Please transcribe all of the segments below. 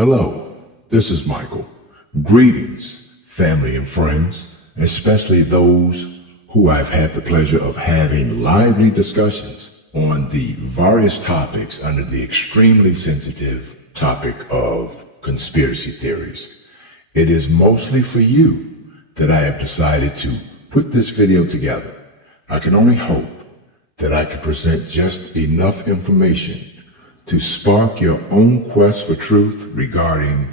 Hello, this is Michael. Greetings, family and friends, especially those who I've had the pleasure of having lively discussions on the various topics under the extremely sensitive topic of conspiracy theories. It is mostly for you that I have decided to put this video together. I can only hope that I can present just enough information to spark your own quest for truth regarding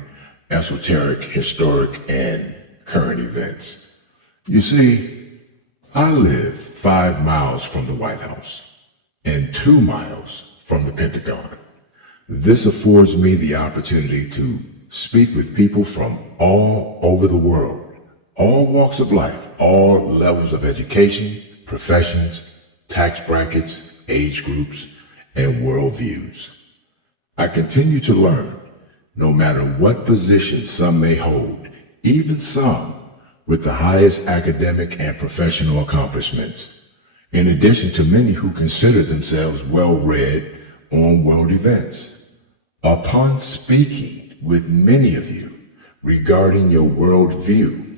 esoteric, historic, and current events. You see, I live 5 miles from the White House and 2 miles from the Pentagon. This affords me the opportunity to speak with people from all over the world, all walks of life, all levels of education, professions, tax brackets, age groups, and worldviews. I continue to learn, no matter what position some may hold, even some with the highest academic and professional accomplishments, in addition to many who consider themselves well-read on world events. Upon speaking with many of you regarding your worldview,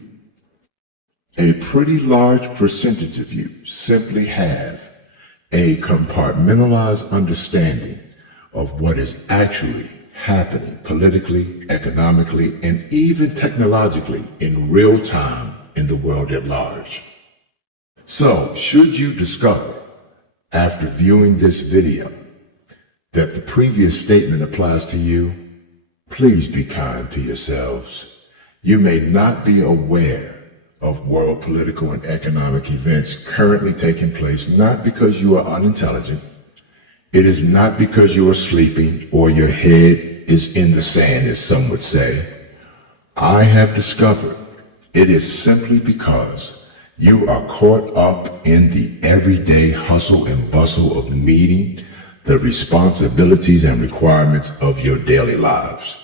a pretty large percentage of you simply have a compartmentalized understanding of what is actually happening politically, economically, and even technologically in real time in the world at large. So, should you discover, after viewing this video, that the previous statement applies to you, please be kind to yourselves. You may not be aware of world political and economic events currently taking place, not because you are unintelligent. It is not because you are sleeping or your head is in the sand, as some would say. I have discovered it is simply because you are caught up in the everyday hustle and bustle of meeting the responsibilities and requirements of your daily lives,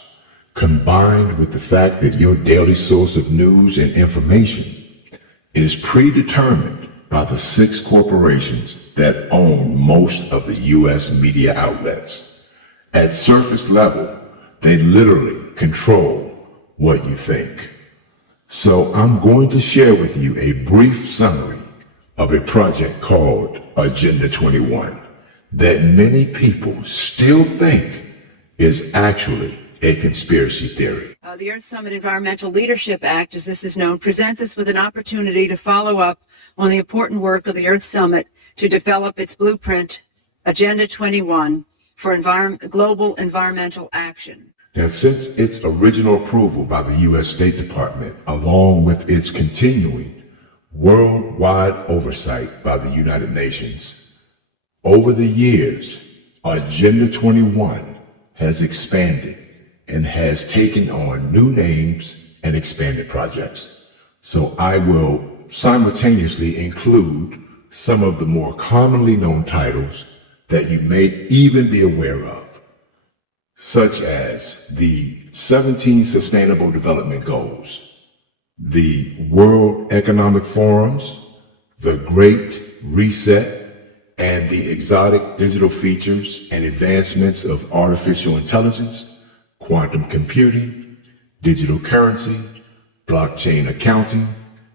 combined with the fact that your daily source of news and information is predetermined by the 6 corporations that own most of the U.S. media outlets. At surface level, they literally control what you think. So I'm going to share with you a brief summary of a project called Agenda 21 that many people still think is actually a conspiracy theory. The Earth Summit Environmental Leadership Act, as this is known, presents us with an opportunity to follow up on the important work of the Earth Summit to develop its blueprint, Agenda 21, for global environmental action. Now, since its original approval by the U.S. State Department, along with its continuing worldwide oversight by the United Nations, over the years, Agenda 21 has expanded and has taken on new names and expanded projects. So I will simultaneously include some of the more commonly known titles that you may even be aware of, such as the 17 Sustainable Development Goals, the World Economic Forums, the Great Reset, and the exotic digital features and advancements of artificial intelligence, quantum computing, digital currency, blockchain accounting,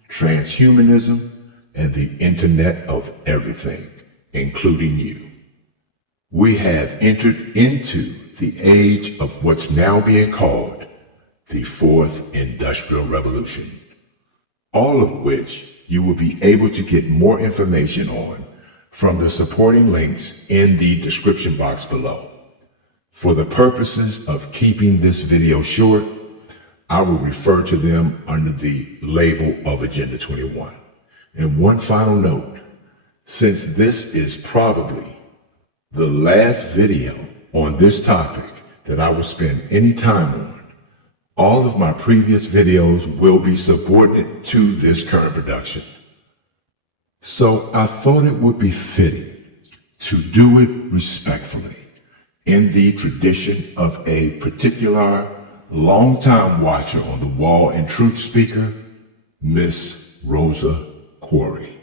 transhumanism, and the Internet of Everything, including you. We have entered into the age of what's now being called the 4th Industrial Revolution, all of which you will be able to get more information on from the supporting links in the description box below. For the purposes of keeping this video short, I will refer to them under the label of Agenda 21. And one final note, since this is probably the last video on this topic that I will spend any time on, all of my previous videos will be subordinate to this current production. So I thought it would be fitting to do it respectfully, in the tradition of a particular longtime watcher on the wall and truth speaker, Miss Rosa Quarry.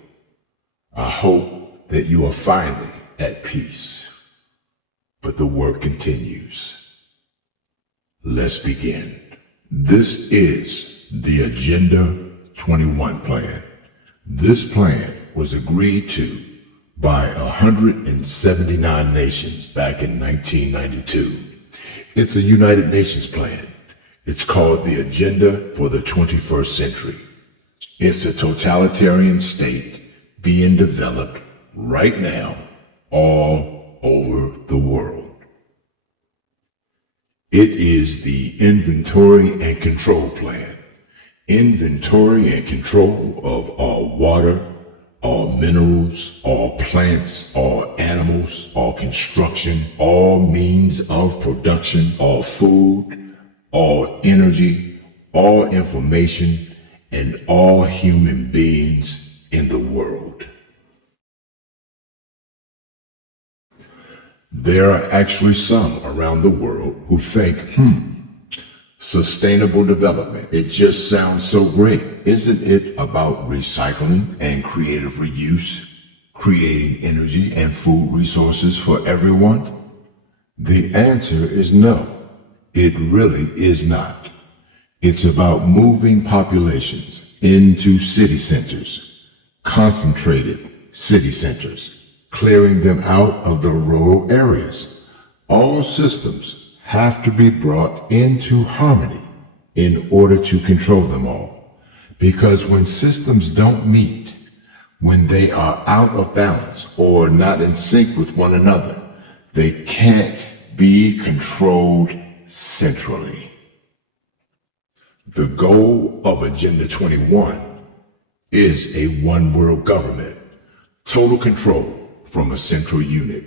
I hope that you are finally at peace, but the work continues. Let's begin. This is the Agenda 21 plan. This plan was agreed to by 179 nations back in 1992. It's a United Nations plan. It's called the Agenda for the 21st Century. It's a totalitarian state being developed right now all over the world. It is the Inventory and Control Plan. Inventory and control of all water, all minerals, all plants, all animals, all construction, all means of production, all food, all energy, all information, and all human beings in the world. There are actually some around the world who think, sustainable development, it just sounds so great. Isn't it about recycling and creative reuse, creating energy and food resources for everyone? The answer is no, it really is not. It's about moving populations into city centers, concentrated city centers, clearing them out of the rural areas. All systems have to be brought into harmony in order to control them all. Because when systems don't meet, when they are out of balance or not in sync with one another, they can't be controlled centrally. The goal of Agenda 21 is a one-world government, total control from a central unit.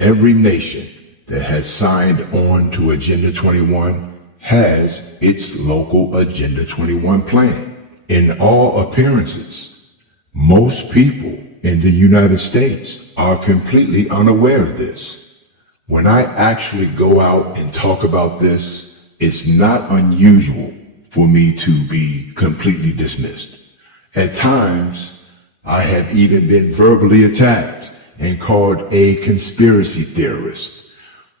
Every nation that has signed on to Agenda 21 has its local Agenda 21 plan. In all appearances, most people in the United States are completely unaware of this. When I actually go out and talk about this, it's not unusual for me to be completely dismissed. At times, I have even been verbally attacked and called a conspiracy theorist,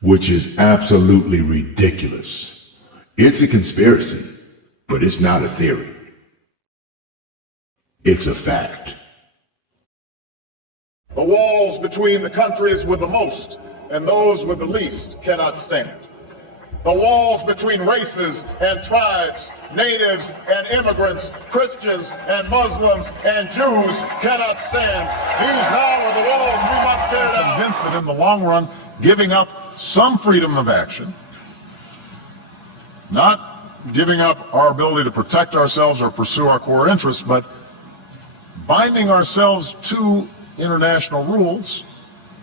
which is absolutely ridiculous. It's a conspiracy, but it's not a theory. It's a fact. The walls between the countries with the most and those with the least cannot stand. The walls between races and tribes, natives and immigrants, Christians and Muslims and Jews cannot stand. These now are the walls we must tear down. I'm convinced that in the long run, giving up some freedom of action, not giving up our ability to protect ourselves or pursue our core interests, but binding ourselves to international rules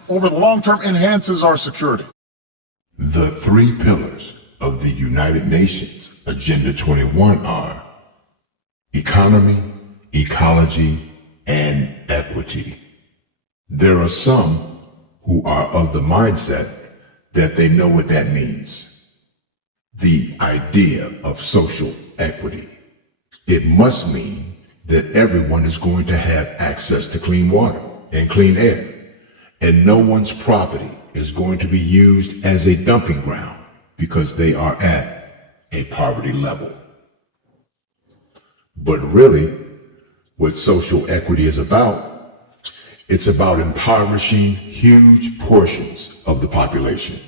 over the long term enhances our security. The three pillars of the United Nations Agenda 21 are economy, ecology, and equity. There are some who are of the mindset that they know what that means. The idea of social equity. It must mean that everyone is going to have access to clean water and clean air, and no one's property is going to be used as a dumping ground because they are at a poverty level. But really, what social equity is about, it's about impoverishing huge portions of the population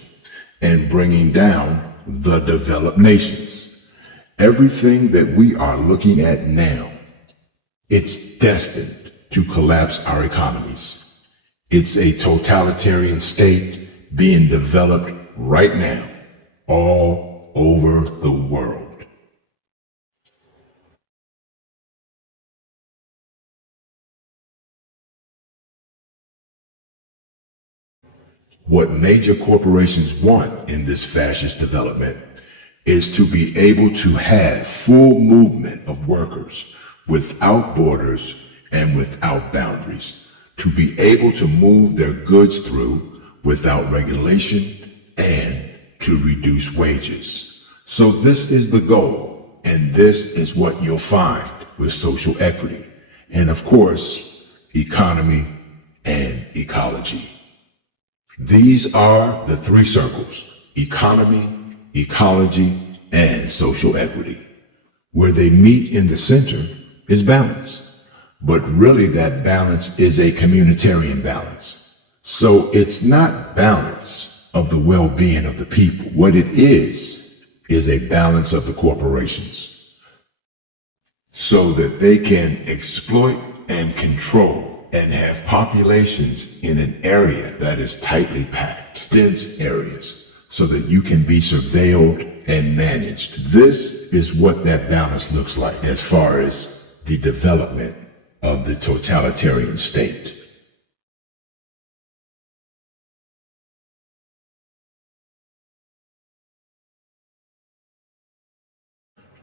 and bringing down the developed nations. Everything that we are looking at now, it's destined to collapse our economies. It's a totalitarian state being developed right now, all over the world. What major corporations want in this fascist development is to be able to have full movement of workers without borders and without boundaries, to be able to move their goods through without regulation and to reduce wages. So this is the goal, and this is what you'll find with social equity, and of course, economy and ecology. These are the three circles: economy, ecology, and social equity. Where they meet in the center is balance. But really that balance is a communitarian balance. So it's not balance of the well-being of the people. What it is a balance of the corporations, so that they can exploit and control and have populations in an area that is tightly packed, dense areas, so that you can be surveilled and managed. This is what that balance looks like as far as the development of the totalitarian state.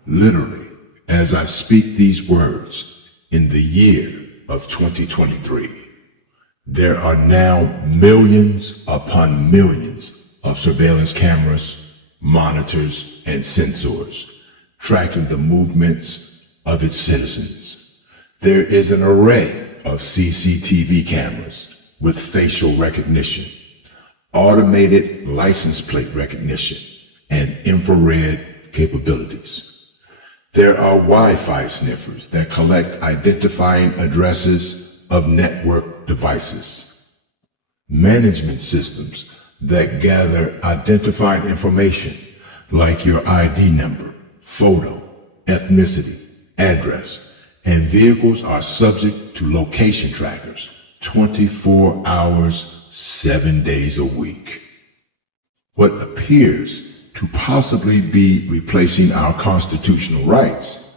Literally, as I speak these words, in the year of 2023, there are now millions upon millions of surveillance cameras, monitors, and sensors tracking the movements of its citizens. There is an array of CCTV cameras with facial recognition, automated license plate recognition, and infrared capabilities. There are Wi-Fi sniffers that collect identifying addresses of network devices, management systems that gather identifying information like your ID number, photo, ethnicity, address, and vehicles are subject to location trackers 24 hours, 7 days a week. What appears to possibly be replacing our constitutional rights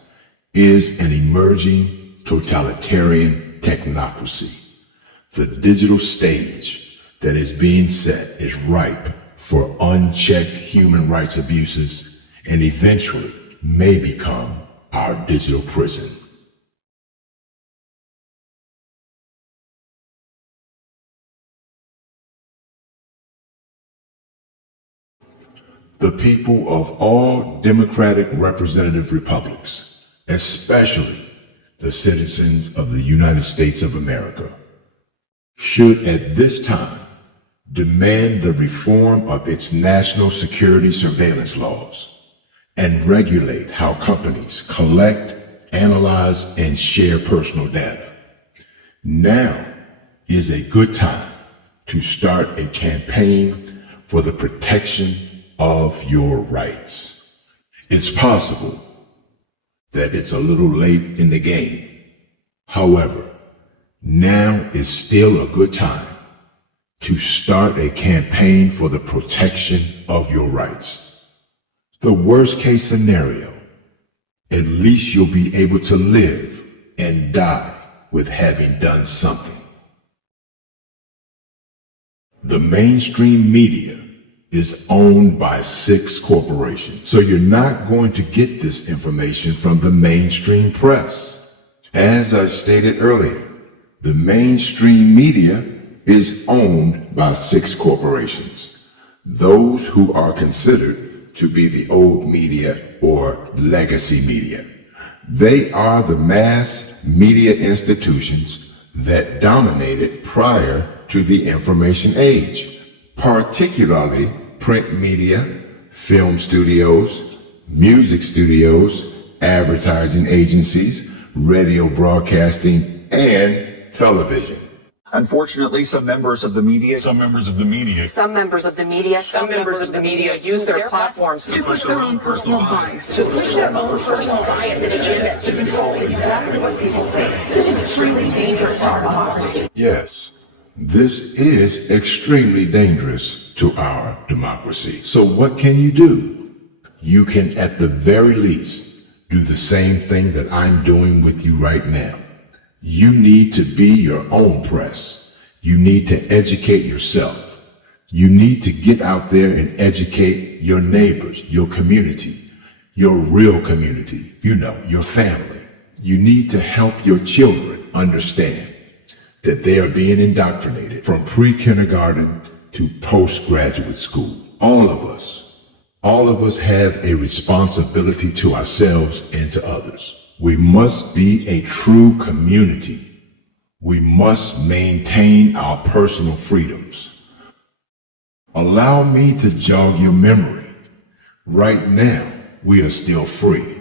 is an emerging totalitarian technocracy. The digital stage that is being set is ripe for unchecked human rights abuses and eventually may become our digital prison. The people of all democratic representative republics, especially the citizens of the United States of America, should at this time demand the reform of its national security surveillance laws and regulate how companies collect, analyze, and share personal data. Now is a good time to start a campaign for the protection of your rights. It's possible that it's a little late in the game. However, now is still a good time to start a campaign for the protection of your rights. The worst case scenario, at least you'll be able to live and die with having done something. The mainstream media is owned by 6 corporations. So you're not going to get this information from the mainstream press. As I stated earlier, the mainstream media is owned by 6 corporations. Those who are considered to be the old media or legacy media. They are the mass media institutions that dominated prior to the information age, particularly print media, film studios, music studios, advertising agencies, radio broadcasting, and television. Unfortunately, some members of the media use their platforms to push their own personal bias, and agenda to control exactly what people think. This is extremely dangerous to our democracy. Yes, this is extremely dangerous to our democracy. So what can you do? You can, at the very least, do the same thing that I'm doing with you right now. You need to be your own press. You need to educate yourself. You need to get out there and educate your neighbors, your community, your real community, your family. You need to help your children understand that they are being indoctrinated from pre-kindergarten to postgraduate school. All of us have a responsibility to ourselves and to others. We must be a true community. We must maintain our personal freedoms. Allow me to jog your memory. Right now, we are still free.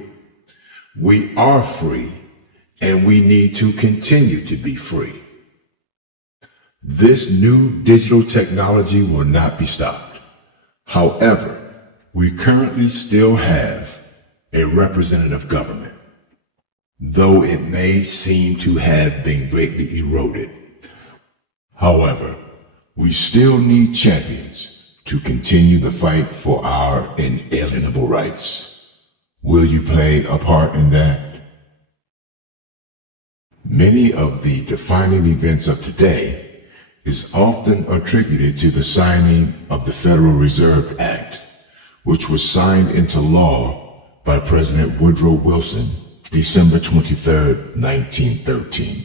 We are free, and we need to continue to be free. This new digital technology will not be stopped. However, we currently still have a representative government, though it may seem to have been greatly eroded. However, we still need champions to continue the fight for our inalienable rights. Will you play a part in that? Many of the defining events of today is often attributed to the signing of the Federal Reserve Act, which was signed into law by President Woodrow Wilson, December 23, 1913.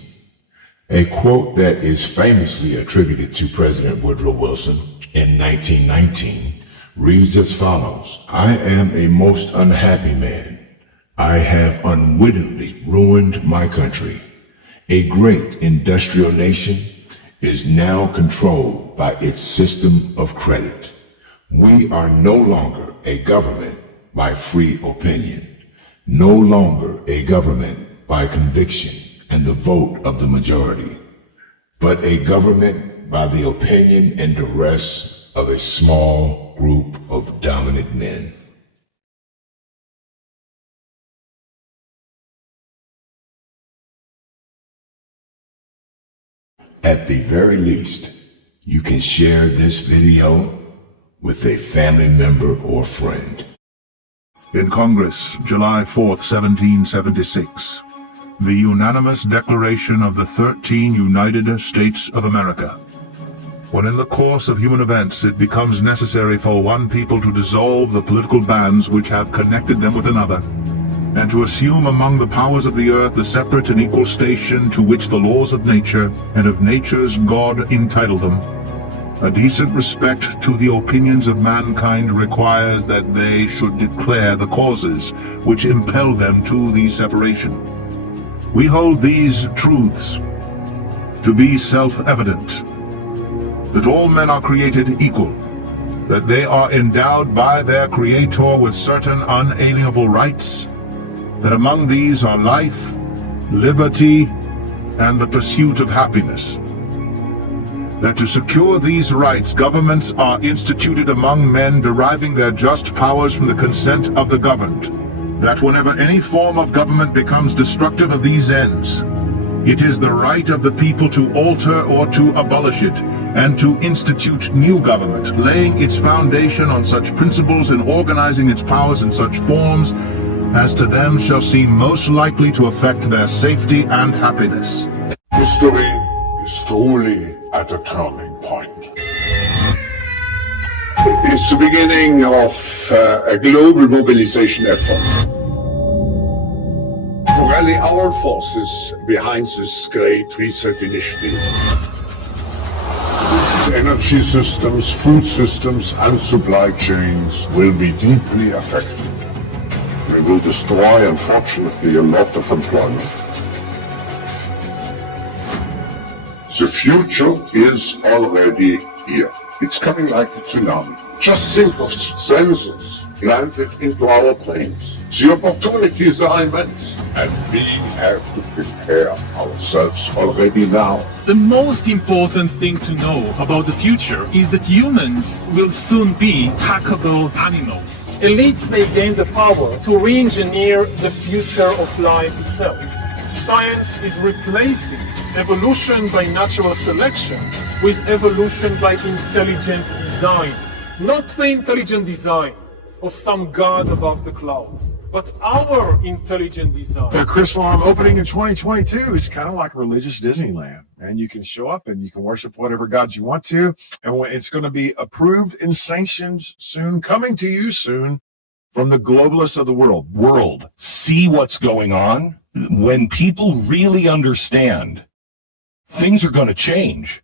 A quote that is famously attributed to President Woodrow Wilson in 1919 reads as follows: "I am a most unhappy man. I have unwittingly ruined my country. A great industrial nation is now controlled by its system of credit. We are no longer a government by free opinion, no longer a government by conviction and the vote of the majority, but a government by the opinion and duress of a small group of dominant men." At the very least, you can share this video with a family member or friend. In Congress, July 4th, 1776, the unanimous declaration of the 13 United States of America. When in the course of human events it becomes necessary for one people to dissolve the political bands which have connected them with another, and to assume among the powers of the earth the separate and equal station to which the laws of nature and of nature's God entitle them, a decent respect to the opinions of mankind requires that they should declare the causes which impel them to the separation. We hold these truths to be self-evident, that all men are created equal, that they are endowed by their Creator with certain unalienable rights, that among these are life, liberty, and the pursuit of happiness. That to secure these rights, governments are instituted among men deriving their just powers from the consent of the governed. That whenever any form of government becomes destructive of these ends, it is the right of the people to alter or to abolish it, and to institute new government, laying its foundation on such principles and organizing its powers in such forms as to them shall seem most likely to affect their safety and happiness. History is truly at a turning point. It's the beginning of a global mobilization effort to rally our forces behind this great reset initiative. Energy systems, food systems, and supply chains will be deeply affected. We will destroy, unfortunately, a lot of employment. The future is already here. It's coming like a tsunami. Just think of sensors planted into our brains. The opportunities are immense, and we have to prepare ourselves already now. The most important thing to know about the future is that humans will soon be hackable animals. Elites may gain the power to re-engineer the future of life itself. Science is replacing evolution by natural selection with evolution by intelligent design. Not the intelligent design of some god above the clouds, but our intelligent design. The Chrislam opening in 2022 is kind of like religious Disneyland, and you can show up and you can worship whatever gods you want to, and it's going to be approved and sanctioned soon, coming to you soon from the globalists of the world. See what's going on. When people really understand, things are going to change.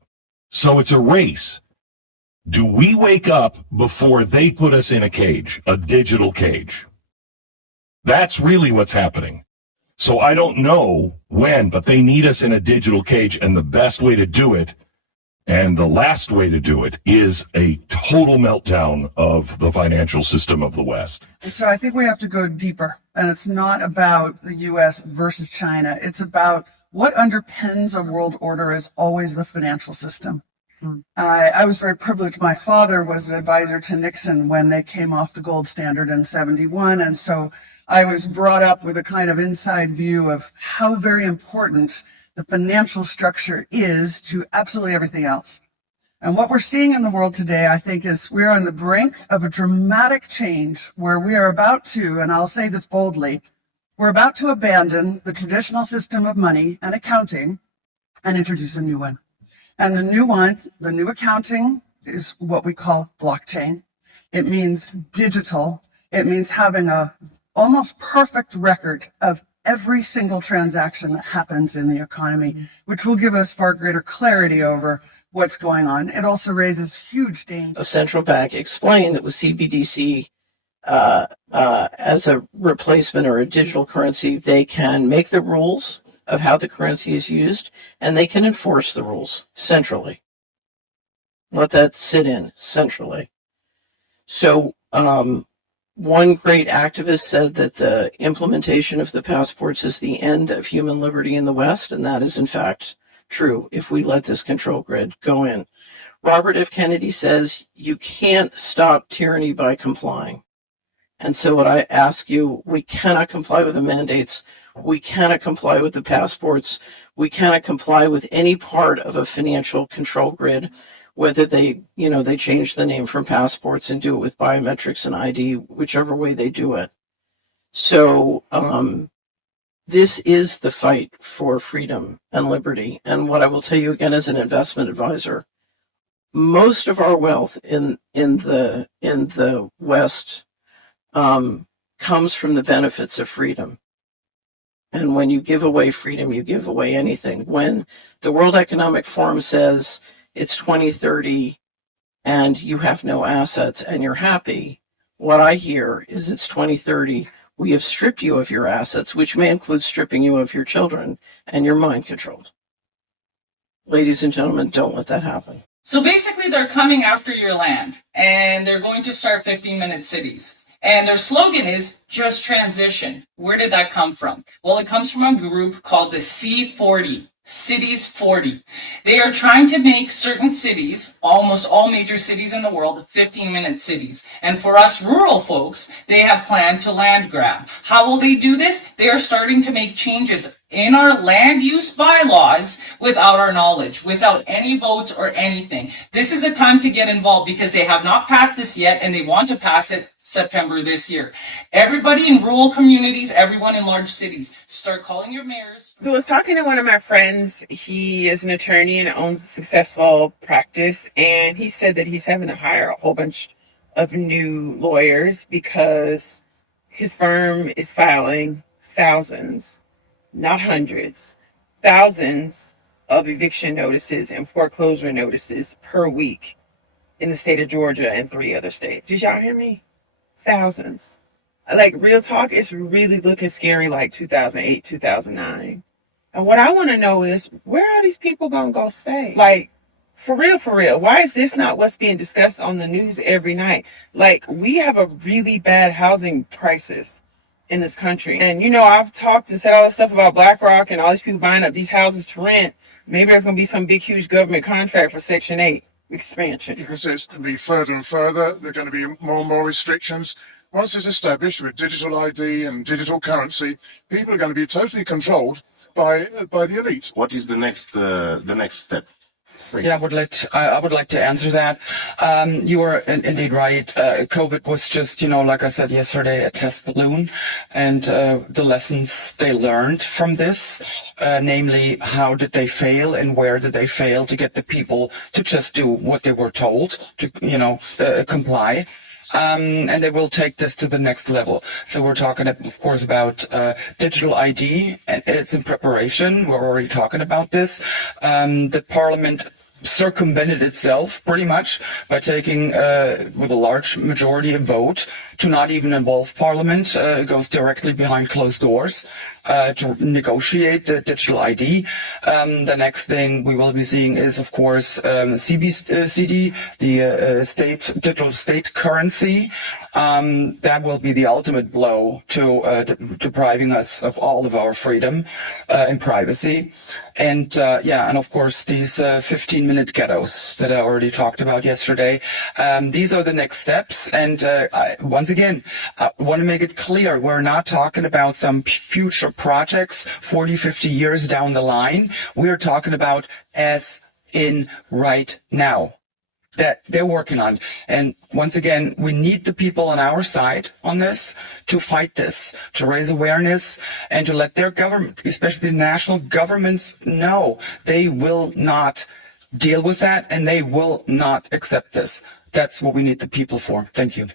So it's a race. Do we wake up before they put us in a cage, a digital cage? That's really what's happening. So I don't know when, but they need us in a digital cage, and the best way to do it And the last way to do it is a total meltdown of the financial system of the West. And so I think we have to go deeper. And it's not about the U.S. versus China. It's about what underpins a world order is always the financial system. I was very privileged. My father was an advisor to Nixon when they came off the gold standard in 71. And so I was brought up with a kind of inside view of how very important the financial structure is to absolutely everything else. And what we're seeing in the world today, I think, is we're on the brink of a dramatic change where we are about to, and I'll say this boldly, we're about to abandon the traditional system of money and accounting and introduce a new one. And the new one, the new accounting, is what we call blockchain. It means digital. It means having a almost perfect record of every single transaction that happens in the economy, which will give us far greater clarity over what's going on. It also raises huge danger. A central bank explained that with CBDC as a replacement or a digital currency, they can make the rules of how the currency is used, and they can enforce the rules centrally. Let that sit in centrally. So one great activist said that the implementation of the passports is the end of human liberty in the West, and that is in fact true if we let this control grid go in. Robert F. Kennedy says you can't stop tyranny by complying. And so what I ask you, we cannot comply with the mandates. We cannot comply with the passports. We cannot comply with any part of a financial control grid, whether they change the name from passports and do it with biometrics and ID, whichever way they do it. So this is the fight for freedom and liberty. And what I will tell you again as an investment advisor, most of our wealth in the West comes from the benefits of freedom. And when you give away freedom, you give away anything. When the World Economic Forum says it's 2030 and you have no assets and you're happy, what I hear is it's 2030, we have stripped you of your assets, which may include stripping you of your children, and you're mind controlled. Ladies and gentlemen, don't let that happen. So basically they're coming after your land and they're going to start 15-minute cities. And their slogan is just transition. Where did that come from? Well, it comes from a group called the C40. Cities 40. They are trying to make certain cities, almost all major cities in the world, 15-minute cities. And for us rural folks, they have planned to land grab. How will they do this? They are starting to make changes in our land use bylaws without our knowledge, without any votes or anything. This is a time to get involved because they have not passed this yet and they want to pass it September this year. Everybody in rural communities, everyone in large cities, start calling your mayors. I was talking to one of my friends. He is an attorney and owns a successful practice, and he said that he's having to hire a whole bunch of new lawyers because his firm is filing thousands, not hundreds, thousands of eviction notices and foreclosure notices per week in the state of Georgia and 3 other states. Did y'all hear me? Thousands. Like, real talk, it's really looking scary like 2008, 2009. And what I want to know is, where are these people going to go stay? Like, for real, why is this not what's being discussed on the news every night? Like, we have a really bad housing crisis in this country. And, I've talked and said all this stuff about BlackRock and all these people buying up these houses to rent. Maybe there's going to be some big, huge government contract for Section 8 expansion. Because it's going to be further and further. There are going to be more and more restrictions. Once it's established with digital ID and digital currency, people are going to be totally controlled by the elite. What is the next step? Yeah, I would like to answer that. You are indeed right. COVID was just, like I said yesterday, a test balloon, and the lessons they learned from this, namely, how did they fail and where did they fail to get the people to just do what they were told to, comply. And they will take this to the next level. So we're talking, of course, about digital ID, and it's in preparation. We're already talking about this. The Parliament circumvented itself pretty much by taking, with a large majority, a vote to not even involve Parliament. It goes directly behind closed doors to negotiate the digital ID. The next thing we will be seeing is, of course, CBCD, the digital state currency. That will be the ultimate blow to depriving us of all of our freedom and privacy. And and of course, these 15-minute ghettos that I already talked about yesterday. These are the next steps. And once again, I want to make it clear, we're not talking about some future projects 40, 50 years down the line. We're talking about as in right now that they're working on. And once again, we need the people on our side on this to fight this, to raise awareness, and to let their government, especially the national governments, know they will not deal with that and they will not accept this. That's what we need the people for. Thank you.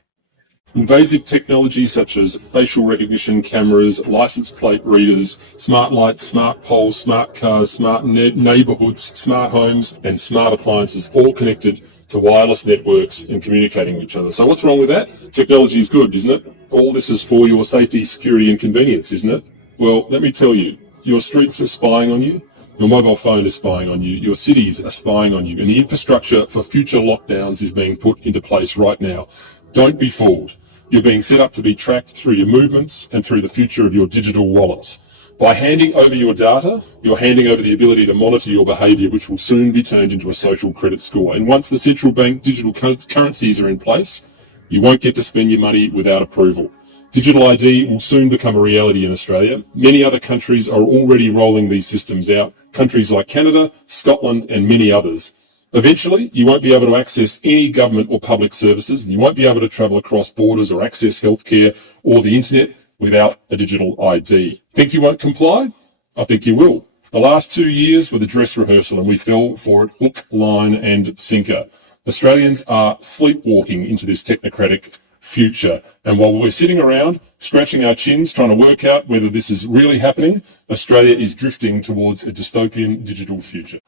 Invasive technologies such as facial recognition cameras, license plate readers, smart lights, smart poles, smart cars, smart neighborhoods, smart homes, and smart appliances, all connected to wireless networks and communicating with each other. So what's wrong with that? Technology is good, isn't it? All this is for your safety, security, and convenience, isn't it? Well, let me tell you, your streets are spying on you, your mobile phone is spying on you, your cities are spying on you, and the infrastructure for future lockdowns is being put into place right now. Don't be fooled. You're being set up to be tracked through your movements and through the future of your digital wallets. By handing over your data, you're handing over the ability to monitor your behaviour, which will soon be turned into a social credit score. And once the central bank digital currencies are in place, you won't get to spend your money without approval. Digital ID will soon become a reality in Australia. Many other countries are already rolling these systems out. Countries like Canada, Scotland, and many others. Eventually, you won't be able to access any government or public services, and you won't be able to travel across borders or access healthcare or the internet without a digital ID. Think you won't comply? I think you will. The last 2 years were the dress rehearsal, and we fell for it hook, line, and sinker. Australians are sleepwalking into this technocratic future, and while we're sitting around scratching our chins trying to work out whether this is really happening, Australia is drifting towards a dystopian digital future.